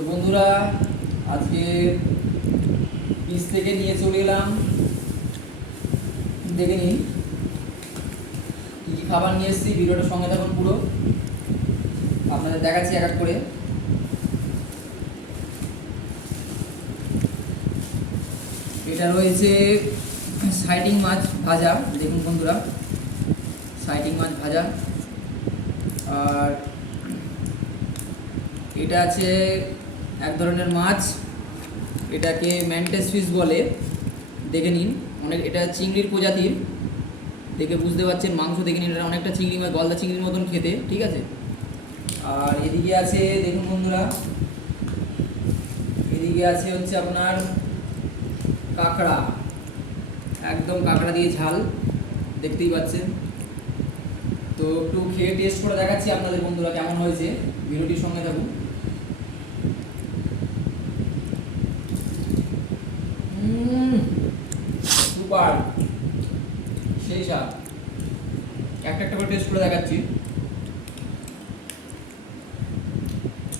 তো বন্ধুরা, আজকে পিস থেকে নিয়ে চলে এলাম। দেখে নিন কী কী খাবার নিয়ে এসেছি। ভিডিওটার সঙ্গে থাকুন পুরো, আপনাদের দেখাচ্ছি এক এক করে। এটা রয়েছে সাইটিং মাছ ভাজা, দেখুন বন্ধুরা, সাইটিং মাছ ভাজা। আর এটা আছে এক ধরনের মাছ, এটাকে ম্যান্টেস ফিশ বলে, দেখে নিন। এটা চিংড়ির প্রজাতির, দেখে বুঝতে পারছেন, মাংস দেখে নিন, এটা অনেকটা চিংড়ি মাছ, গলদা চিংড়ির মতন খেতে, ঠিক আছে। আর এদিকে আছে, দেখুন বন্ধুরা, এদিকে আছে হচ্ছে আপনার কাঁকড়া, একদম কাঁকড়া দিয়ে ঝাল, দেখতেই পাচ্ছেন। তো একটু খেয়ে টেস্ট করে দেখাচ্ছি আপনাদের বন্ধুরা কেমন হয়েছে, ভিডিওটির সঙ্গে থাকুন। সুপার, সেই স্বাদ। একটা একটা করে টেস্ট করে দেখাচ্ছি।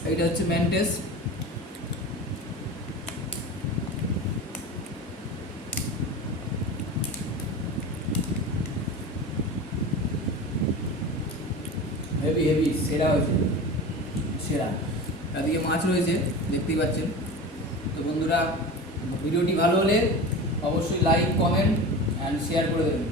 এইটা হচ্ছে ম্যান্টেস, হেভি হেভি, সেরা হয়েছে, সেরা। এদিকে মাছ রয়েছে, দেখতেই পাচ্ছেন। তো বন্ধুরা, ভিডিওটি ভালো হলে অবশ্যই লাইক, কমেন্ট অ্যান্ড শেয়ার করে দেবেন।